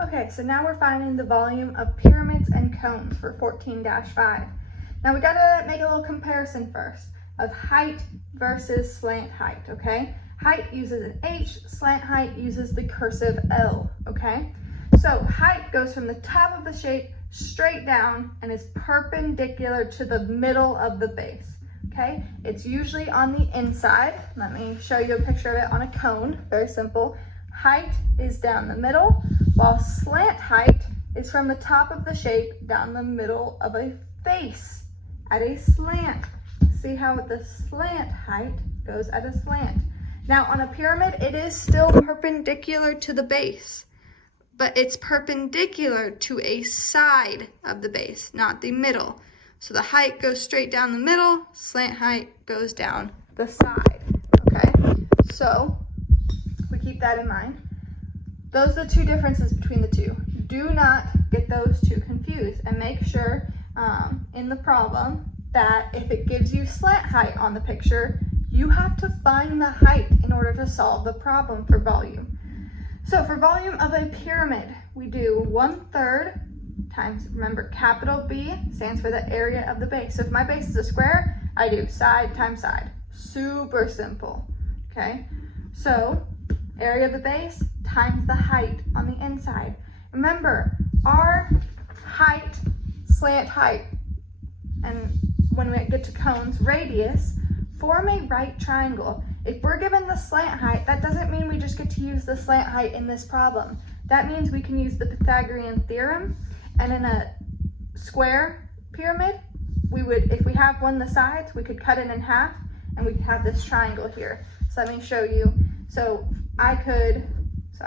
Okay, so now we're finding the volume of pyramids and cones for 14-5. Now we gotta make a little comparison first of height versus slant height, okay? Height uses an H, slant height uses the cursive L, okay? So height goes from the top of the shape straight down and is perpendicular to the middle of the base, okay? It's usually on the inside. Let me show you a picture of it on a cone, very simple. Height is down the middle, while slant height is from the top of the shape down the middle of a face at a slant. See how the slant height goes at a slant. Now on a pyramid, it is still perpendicular to the base, but it's perpendicular to a side of the base, not the middle. So the height goes straight down the middle, slant height goes down the side, okay? So we keep that in mind. Those are the two differences between the two. Do not get those two confused, and make sure in the problem that if it gives you slant height on the picture, you have to find the height in order to solve the problem for volume. So for volume of a pyramid, we do 1/3 times, remember capital B stands for the area of the base. So if my base is a square, I do side times side. Super simple, okay? So area of the base times the height on the inside. Remember, our height, slant height, and when we get to cones, radius, form a right triangle. If we're given the slant height, that doesn't mean we just get to use the slant height in this problem. That means we can use the Pythagorean theorem, and in a square pyramid, we would, if we have one of the sides, we could cut it in half, and we could have this triangle here. So let me show you. So I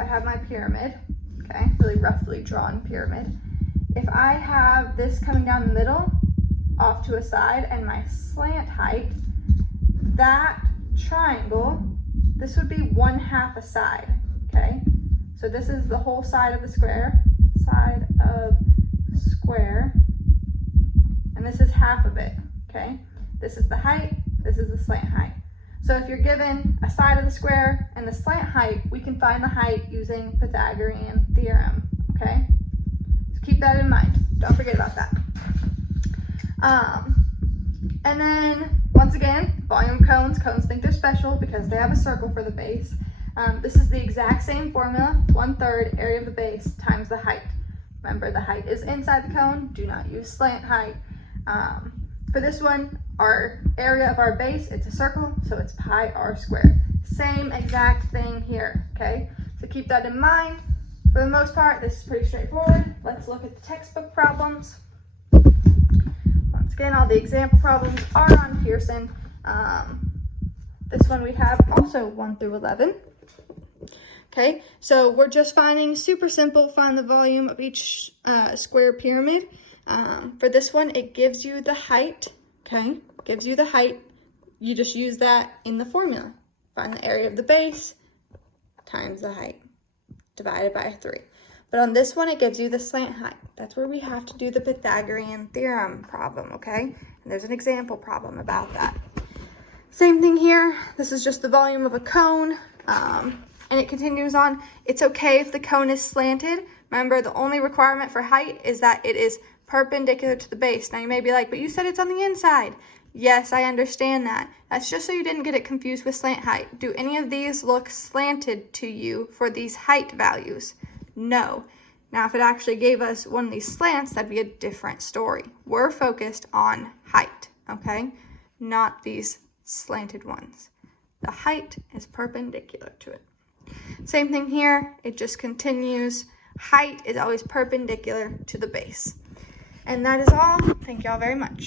have my pyramid, okay, really roughly drawn pyramid. If I have this coming down the middle, off to a side, and my slant height, that triangle, this would be 1/2 a side, okay? So this is the whole side of the square, and this is half of it, okay? This is the height, this is the slant height. So if you're given a side of the square and the slant height, we can find the height using Pythagorean theorem, okay? So keep that in mind. Don't forget about that. And then, once again, volume cones. Cones think they're special because they have a circle for the base. This is the exact same formula, 1/3 area of the base times the height. Remember, the height is inside the cone. Do not use slant height. For this one, our area of our base, it's a circle, so it's pi r squared. Same exact thing here, okay? So keep that in mind. For the most part, this is pretty straightforward. Let's look at the textbook problems. Once again, all the example problems are on Pearson. This one we have also 1 through 11. Okay, so we're just finding, super simple, find the volume of each square pyramid. For this one, it gives you the height, okay? Gives you the height. You just use that in the formula. Find the area of the base times the height divided by 3. But on this one, it gives you the slant height. That's where we have to do the Pythagorean theorem problem, okay? And there's an example problem about that. Same thing here. This is just the volume of a cone. And it continues on. It's okay if the cone is slanted. Remember, the only requirement for height is that it is perpendicular to the base. Now you may be like, but you said it's on the inside. Yes, I understand that. That's just so you didn't get it confused with slant height. Do any of these look slanted to you for these height values? No. Now, if it actually gave us one of these slants, that'd be a different story. We're focused on height, okay? Not these slanted ones. The height is perpendicular to it. Same thing here. It just continues. Height is always perpendicular to the base. And that is all. Thank y'all very much.